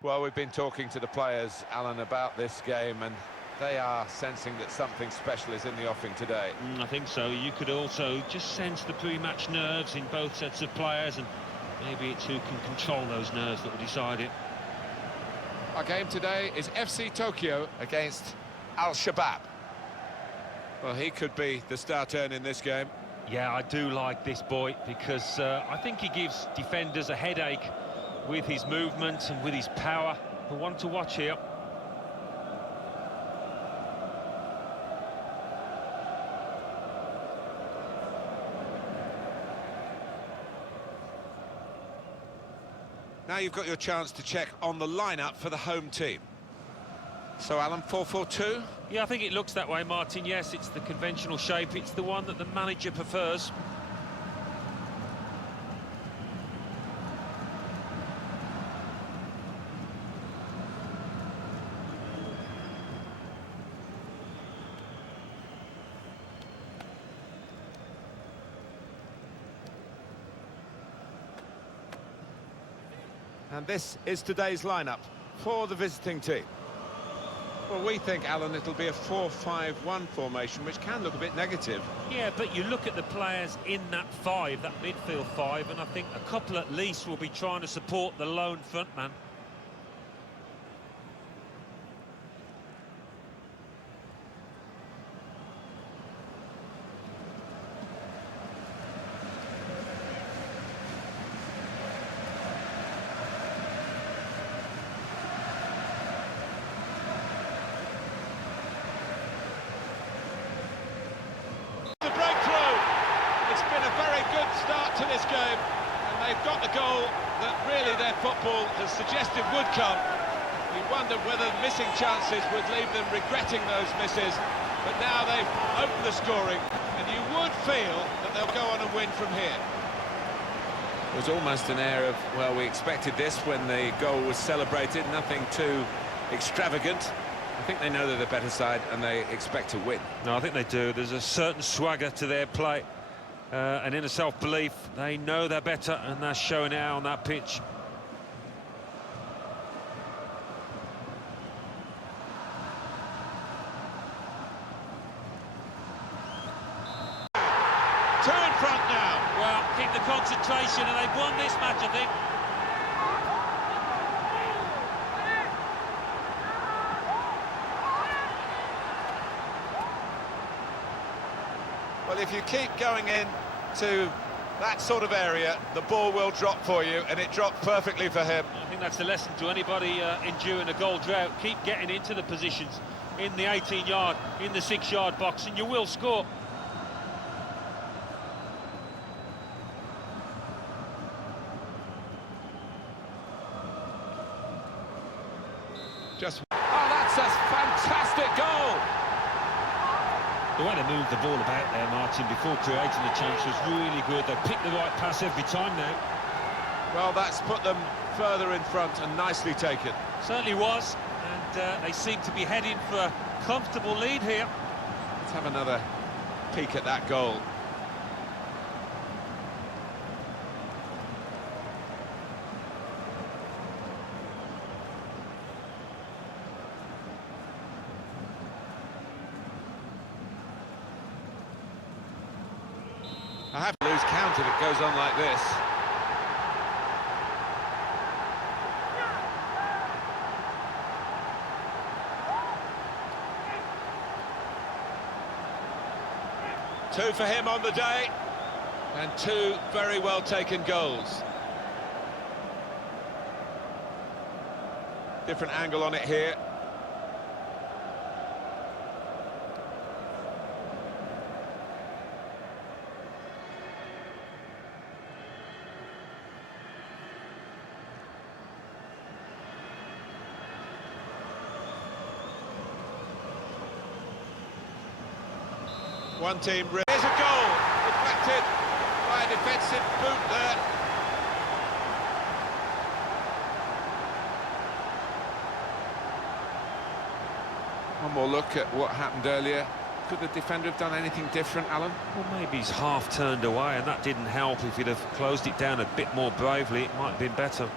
Well, we've been talking to the players, Alan, about this game, and they are sensing that something special is in the offing today. I think so. You could also just sense the pre-match nerves in both sets of players, and maybe it's who can control those nerves that will decide it. Our game today is FC Tokyo against Al-Shabaab. Well, he could be the star turn in this game. Yeah, I do like this boy, because I think he gives defenders a headache with his movement and with his power. The one to watch here. Now you've got your chance to check on the lineup for the home team. So, Alan, 4-4-2? Yeah, I think it looks that way, Martin. Yes, it's the conventional shape. It's the one that the manager prefers. And this is today's lineup for the visiting team. Well, we think, Alan, it'll be a 4-5-1 formation, which can look a bit negative. Yeah, but you look at the players in that five, that midfield five, and I think a couple at least will be trying to support the lone front man. To this game, and they've got the goal that really their football has suggested would come. We wondered whether missing chances would leave them regretting those misses, but now they've opened the scoring, and you would feel that they'll go on and win from here. It was almost an air of, well, we expected this when the goal was celebrated, nothing too extravagant. I think they know they're the better side and they expect to win. No, I think they do. There's a certain swagger to their play. And inner self-belief. They know they're better, and they're showing it out on that pitch. Two in front now. Well, keep the concentration, and they've won this match, I think. Well, if you keep going in to that sort of area, the ball will drop for you, and it dropped perfectly for him. I think that's the lesson to anybody enduring a goal drought. Keep getting into the positions in the 18-yard, in the 6-yard box, and you will score. Oh, that's a fantastic goal! The way they moved the ball about there, Martin, before creating the chance was really good. They picked the right pass every time now. Well, that's put them further in front and nicely taken. Certainly was, and they seem to be heading for a comfortable lead here. Let's have another peek at that goal. I have to lose count if it goes on like this. Two for him on the day, and two very well taken goals. Different angle on it here. One team... There's a goal! Deflected by a defensive boot there. One more look at what happened earlier. Could the defender have done anything different, Alan? Well, maybe he's half turned away, and that didn't help. If he'd have closed it down a bit more bravely, it might have been better.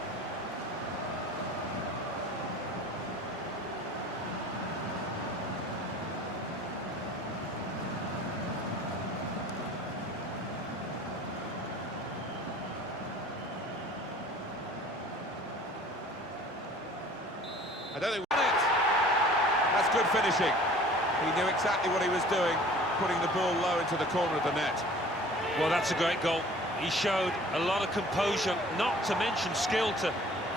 I don't think it. That's good finishing. He knew exactly what he was doing, putting the ball low into the corner of the net. Well, that's a great goal. He showed a lot of composure, not to mention skill, to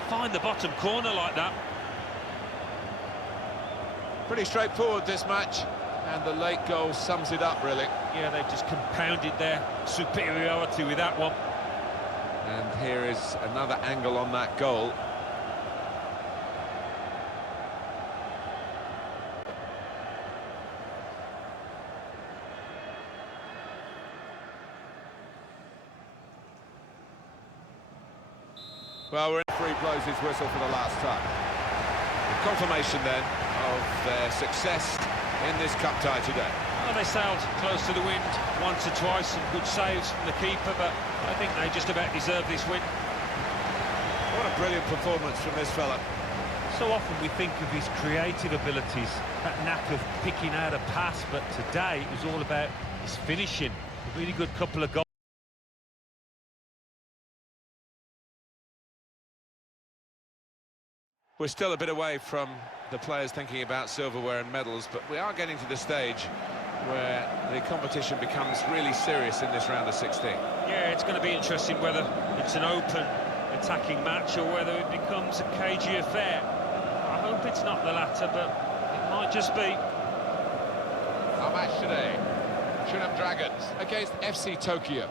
find the bottom corner like that. Pretty straightforward, this match, and the late goal sums it up, really. Yeah, they've just compounded their superiority with that one. And here is another angle on that goal. Well, we're in. Free blows his whistle for the last time. Confirmation then of their success in this cup tie today. Well, they sailed close to the wind once or twice, and good saves from the keeper, but I think they just about deserve this win. What a brilliant performance from this fella. So often we think of his creative abilities, that knack of picking out a pass, but today it was all about his finishing. A really good couple of goals. We're still a bit away from the players thinking about silverware and medals, but we are getting to the stage where the competition becomes really serious in this round of 16. Yeah, it's going to be interesting whether it's an open attacking match or whether it becomes a cagey affair. I hope it's not the latter, but it might just be. Our match today, Chunam Dragons against FC Tokyo.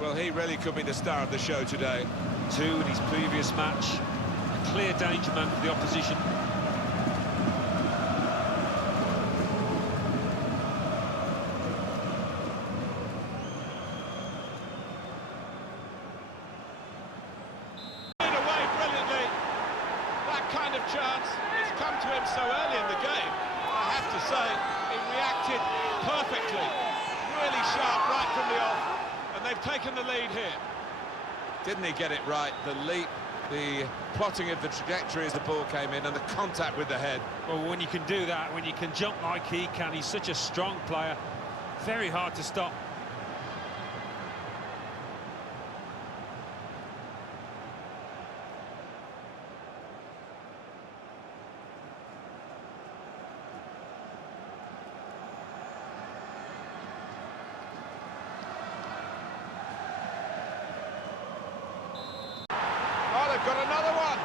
Well, he really could be the star of the show today. 2 in his previous match. Clear danger man for the opposition. Away brilliantly. That kind of chance has come to him so early in the game. I have to say, he reacted perfectly. Really sharp right from the off, and they've taken the lead here. Didn't he get it right? The leap, the plotting of the trajectory as the ball came in, and the contact with the head. Well, when you can do that, when you can jump like he can, he's such a strong player. Very hard to stop. Oh, they've got another one.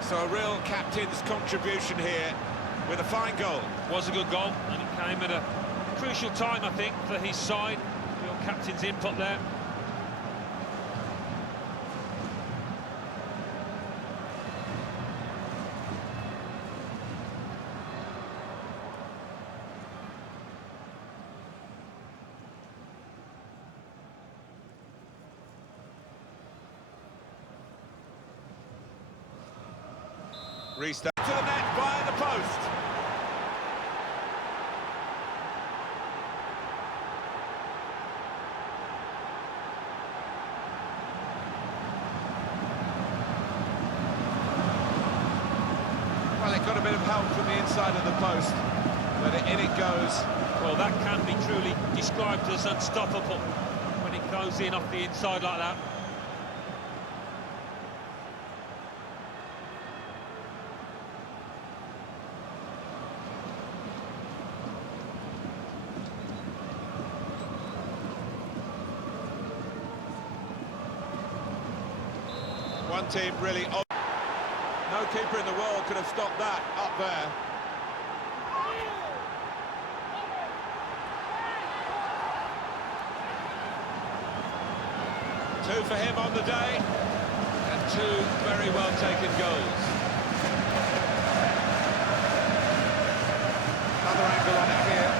So a real captain's contribution here with a fine goal. Was a good goal, and it came at a crucial time, I think, for his side. Real captain's input there. Restart to the net via the post. Well, it got a bit of help from the inside of the post, but in it goes. Well, that can be truly described as unstoppable when it goes in off the inside like that. One team really... No keeper in the world could have stopped that up there. Two for him on the day, and 2 very well taken goals. Another angle on it here.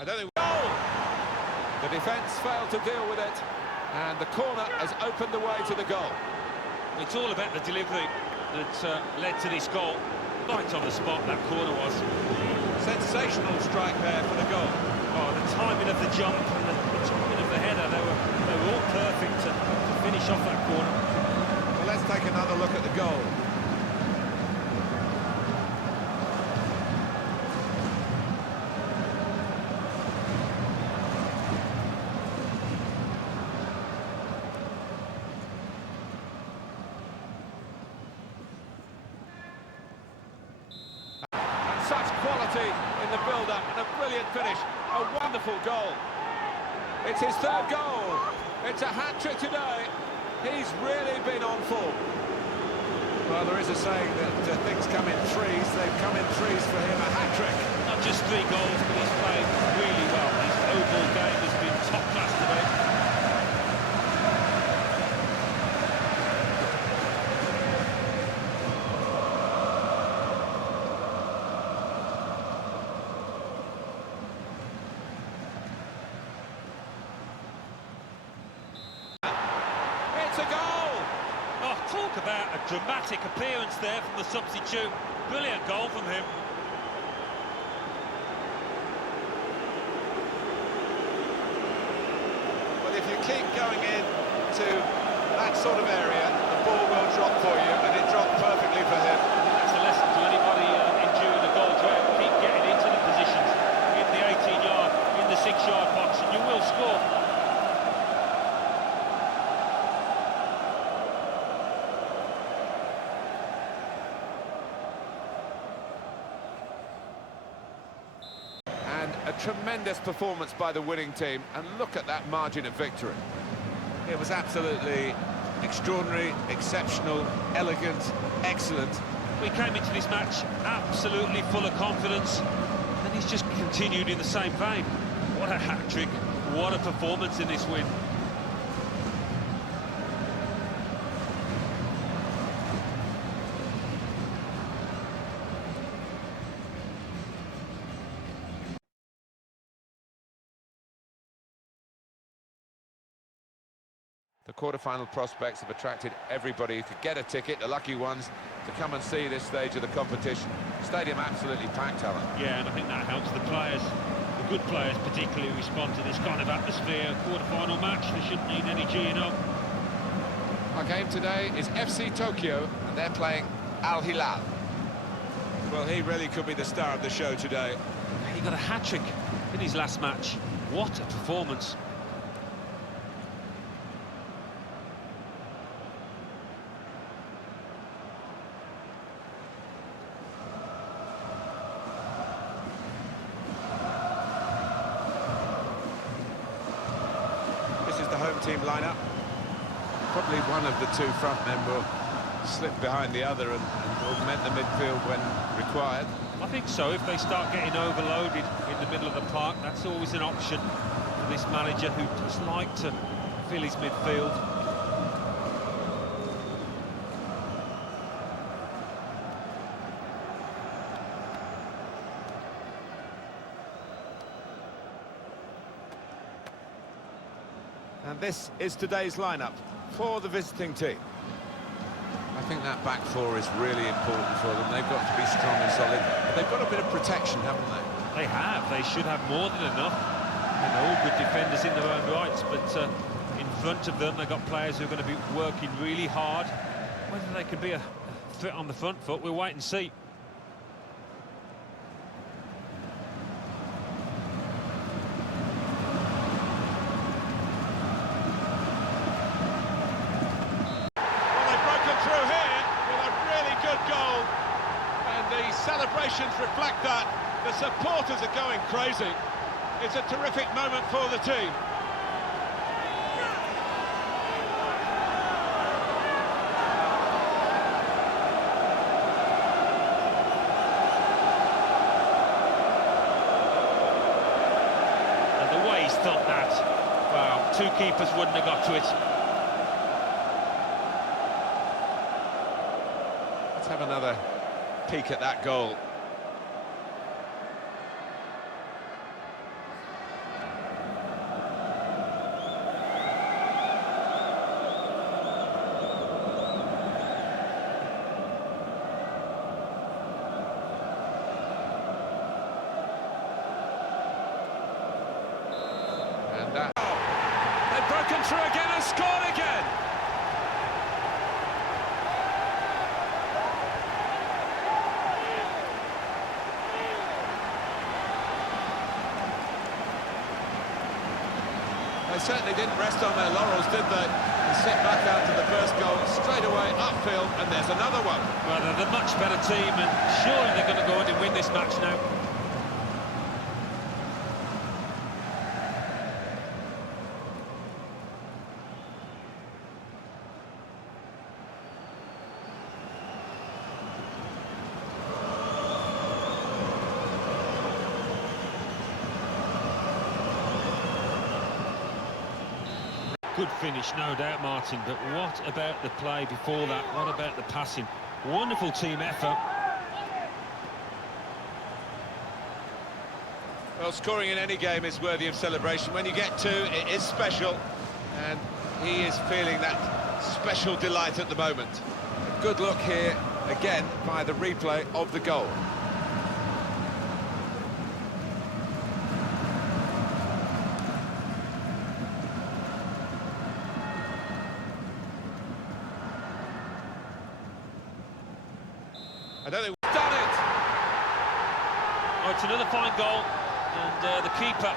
I don't think... Goal! The defence failed to deal with it, and the corner has opened the way to the goal. It's all about the delivery that led to this goal. Right on the spot, that corner was. Sensational strike there for the goal. Oh, the timing of the jump and the timing of the header, they were all perfect to finish off that corner. Well, let's take another look at the goal. Such quality in the build-up and a brilliant finish. A wonderful goal. It's his third goal. It's a hat-trick today. He's really been on form. Well, there is a saying that things come in threes. They've come in threes for him, a hat-trick. Not just 3 goals, but he's played really well. His overall game has been top class today. It's a goal! Oh, talk about a dramatic appearance there from the substitute. Brilliant goal from him. Well, if you keep going in to that sort of area, the ball will drop for you, and it dropped perfectly for him. That's a lesson to anybody enduring a goal threat. Keep getting into the positions, in the 18-yard, in the 6-yard box, and you will score. And a tremendous performance by the winning team, and look at that margin of victory. It was absolutely extraordinary, exceptional, elegant, excellent. We came into this match absolutely full of confidence, and he's just continued in the same vein. What a hat-trick, what a performance in this win. The quarter-final prospects have attracted everybody who could get a ticket, the lucky ones, to come and see this stage of the competition. Stadium absolutely packed, Alan. Yeah, and I think that helps the players, the good players particularly, respond to this kind of atmosphere. Quarter-final match, they shouldn't need any G'ing up. Our game today is FC Tokyo, and they're playing Al Hilal. Well, he really could be the star of the show today. He got a hat-trick in his last match. What a performance. The home team lineup. Probably one of the two front men will slip behind the other and augment the midfield when required. I think so. If they start getting overloaded in the middle of the park, that's always an option for this manager who does like to fill his midfield. And this is today's lineup for the visiting team. I think that back four is really important for them. They've got to be strong and solid, but they've got a bit of protection, haven't they? They have. They should have more than enough. And they're all good defenders in their own rights, but in front of them, they've got players who are going to be working really hard. Whether they can be a threat on the front foot, we'll wait and see. Celebrations reflect that. The supporters are going crazy. It's a terrific moment for the team. And the way he's stopped that, wow, 2 keepers wouldn't have got to it. Let's have another peek at that goal. certainly didn't rest on their laurels, did they? And set back after the first goal, straight away upfield, and there's another one. Well, they're the much better team, and surely they're going to go on and win this match now. Good finish, no doubt, Martin, but what about the play before that? What about the passing? Wonderful team effort. Well, scoring in any game is worthy of celebration. When you get two, it is special, and he is feeling that special delight at the moment. A good look here, again, by the replay of the goal. I don't think we've done it! Oh, it's another fine goal, and the keeper,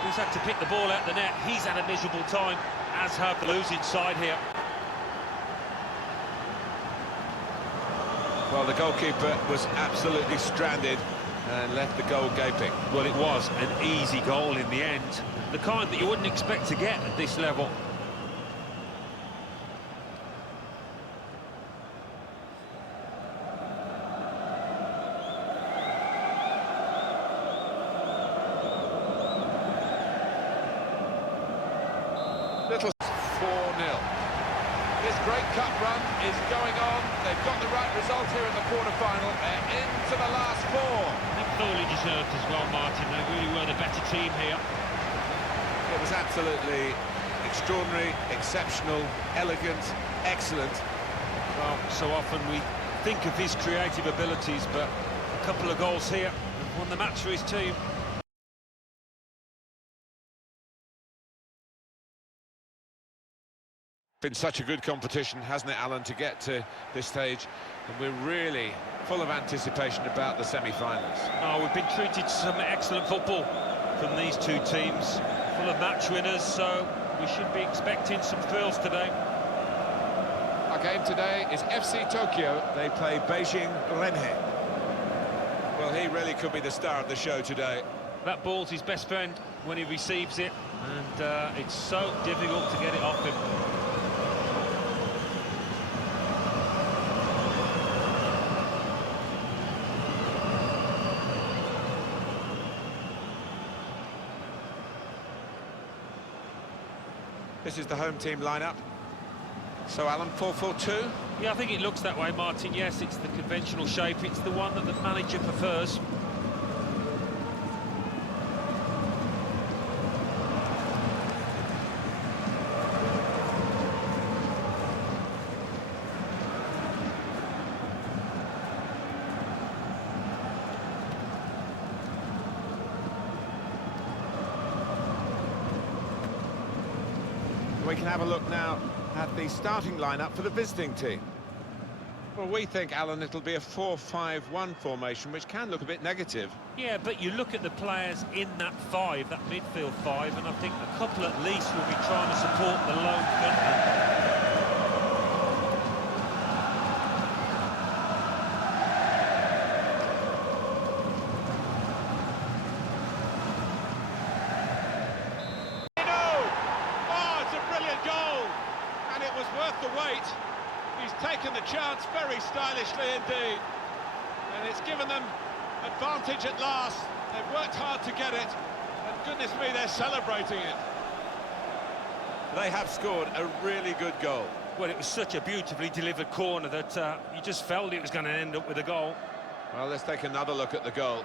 who's had to pick the ball out the net, he's had a miserable time, as have the losing side here. Well, the goalkeeper was absolutely stranded and left the goal gaping. Well, it was an easy goal in the end, the kind that you wouldn't expect to get at this level. Little 4-0. This great cup run is going on. They've got the right result here in the quarter-final. They're into the last four. They thoroughly deserved as well, Martin. They really were the better team here. It was absolutely extraordinary, exceptional, elegant, excellent. Well, so often we think of his creative abilities, but a couple of goals here and won the match for his team. Been such a good competition, hasn't it, Alan, to get to this stage, and we're really full of anticipation about the semi-finals. Oh, we've been treated to some excellent football from these two teams, full of match winners, so we should be expecting some thrills today. Our game today is FC Tokyo. They play Beijing Renhe. Well, he really could be the star of the show today. That ball's his best friend when he receives it, and it's so difficult to get it off him. This is the home team lineup. So, Alan, 4-4-2? Yeah, I think it looks that way, Martin. Yes, it's the conventional shape. It's the one that the manager prefers. We can have a look now at the starting lineup for the visiting team. Well, we think, Alan, it'll be a 4-5-1 formation, which can look a bit negative. Yeah, but you look at the players in that five, that midfield five, and I think a couple at least will be trying to support the lone frontman. Worth the wait. He's taken the chance very stylishly indeed, and it's given them advantage at last. They've worked hard to get it, and goodness me, they're celebrating it. They have scored a really good goal. Well, it was such a beautifully delivered corner that you just felt it was going to end up with a goal. Well, let's take another look at the goal.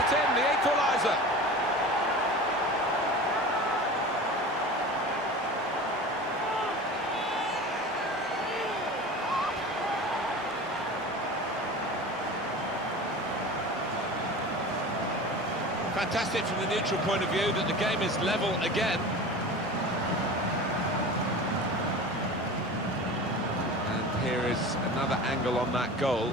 It's in, the equaliser. Fantastic from the neutral point of view that the game is level again. And here is another angle on that goal.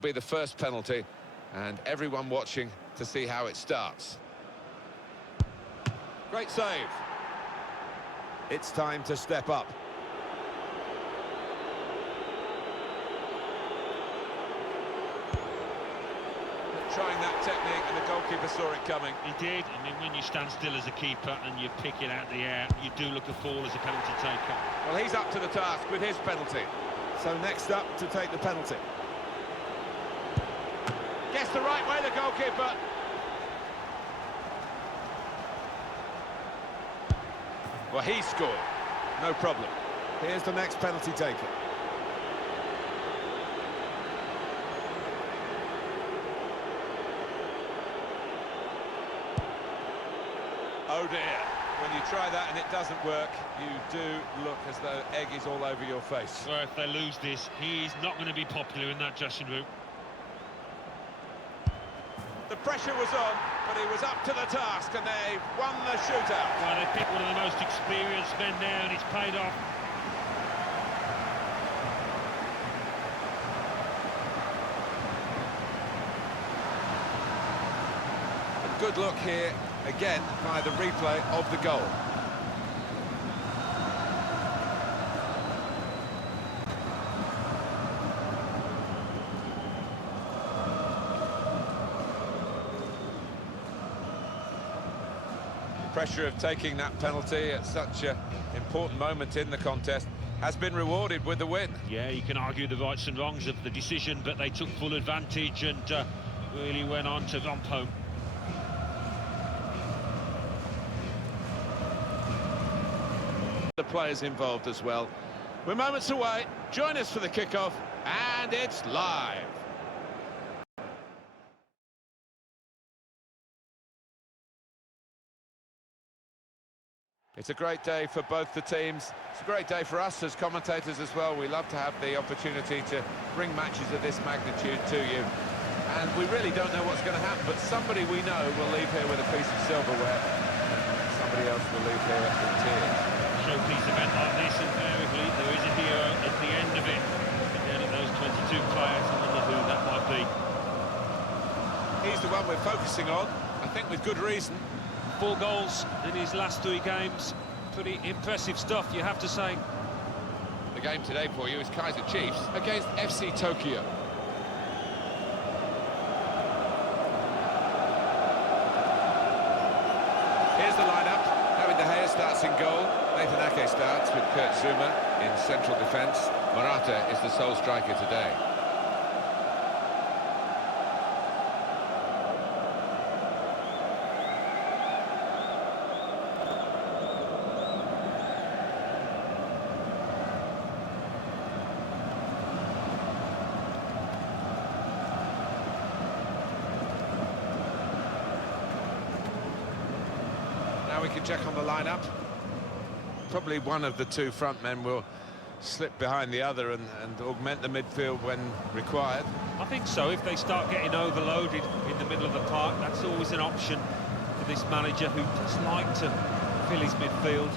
Be the first penalty, and everyone watching to see how it starts. Great save. It's time to step up. Trying that technique, and the goalkeeper saw it coming. He did. I mean, when you stand still as a keeper and you pick it out of the air, you do look a fool as a penalty taker. Well, he's up to the task with his penalty. So next up to take the penalty. Gets the right way, the goalkeeper. Well, he scored. No problem. Here's the next penalty taker. Oh dear. When you try that and it doesn't work, you do look as though egg is all over your face. Well, if they lose this, he's not going to be popular in that dressing room. The pressure was on, but he was up to the task, and they won the shootout. Well, they picked one of the most experienced men there, and it's paid off. A good look here, again, by the replay of the goal. Pressure of taking that penalty at such an important moment in the contest has been rewarded with the win. Yeah, you can argue the rights and wrongs of the decision, but they took full advantage and really went on to romp home. The players involved as well. We're moments away. Join us for the kickoff, and it's live. It's a great day for both the teams. It's a great day for us as commentators as well. We love to have the opportunity to bring matches of this magnitude to you. And we really don't know what's going to happen, but somebody we know will leave here with a piece of silverware. Somebody else will leave here with tears. Showpiece event like this, invariably there is a hero at the end of it. Again, at those 22 players, I wonder who that might be. He's the one we're focusing on, I think with good reason. 4 goals in his last 3 games. Pretty impressive stuff, you have to say. The game today for you is Kaiser Chiefs against FC Tokyo. Here's the lineup. David De Gea starts in goal. Nathan Ake starts with Kurt Zouma in central defence. Morata is the sole striker today. Now we can check on the lineup. Probably one of the 2 front men will slip behind the other and augment the midfield when required. I think so. If they start getting overloaded in the middle of the park, that's always an option for this manager who does like to fill his midfield.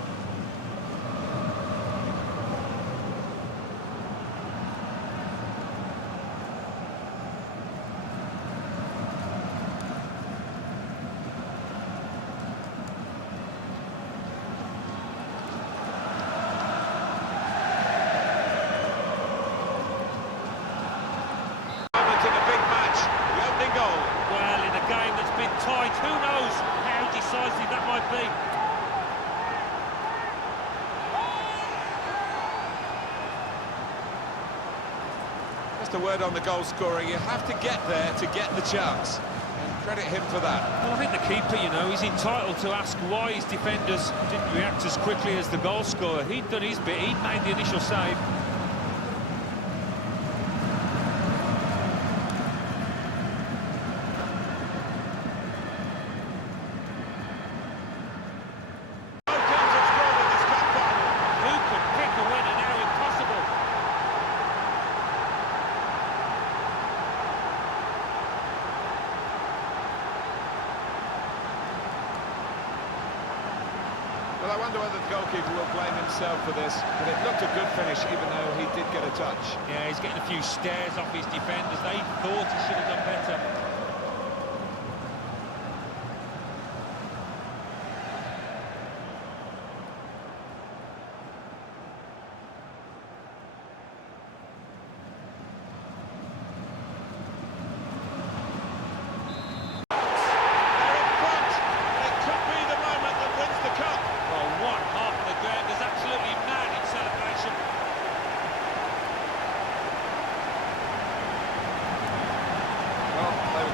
Tight, who knows how decisive that might be. Just a word on the goal scorer, you have to get there to get the chance, and credit him for that. Well, I think the keeper, you know, is entitled to ask why his defenders didn't react as quickly as the goal scorer. He'd done his bit, he'd made the initial save. Well, I wonder whether the goalkeeper will blame himself for this, but it looked a good finish, even though he did get a touch. Yeah, he's getting a few stares off his defenders. They thought he should have done better.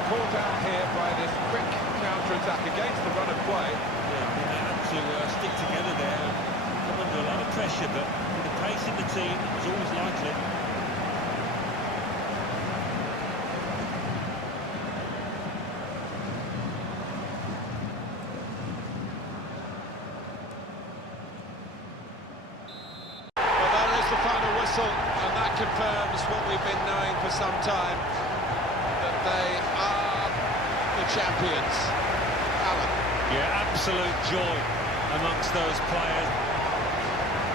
Caught out here by this quick counter-attack against the run of play. Yeah, I mean, they had to stick together there and come under a lot of pressure, but with the pace in the team, it was always likely. Well, there is the final whistle, and that confirms what we've been knowing for some time. They are the champions. Alan. Yeah, absolute joy amongst those players.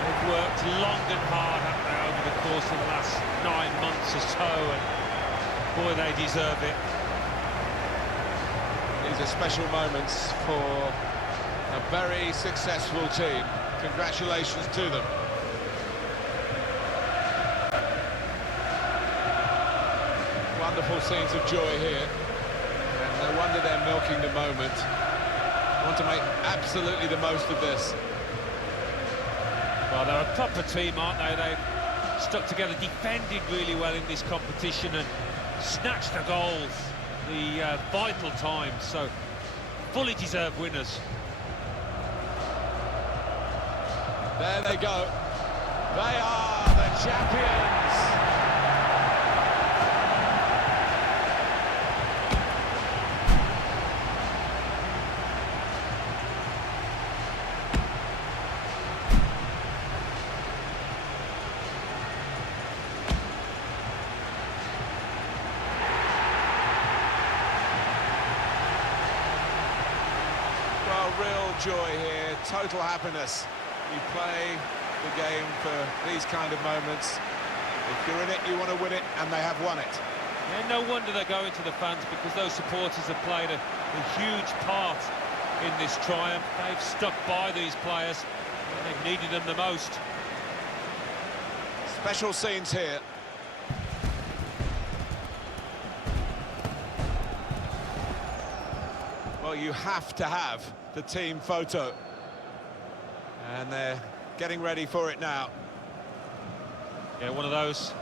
They've worked long and hard, haven't they, over the course of the last 9 months or so, and boy, they deserve it. These are special moments for a very successful team. Congratulations to them. Wonderful scenes of joy here, and no wonder they're milking the moment. Want to make absolutely the most of this. Well, they're a proper team, aren't they? They've stuck together, defended really well in this competition and snatched the goals, the vital times, so fully deserved winners. There they go. They are the champions. Real joy here, total happiness. You play the game for these kind of moments. If you're in it, you want to win it, and they have won it. Yeah, no wonder they're going to the fans, because those supporters have played a huge part in this triumph. They've stuck by these players when they've needed them the most. Special scenes here. Well, you have to have the team photo. And they're getting ready for it now. Yeah, one of those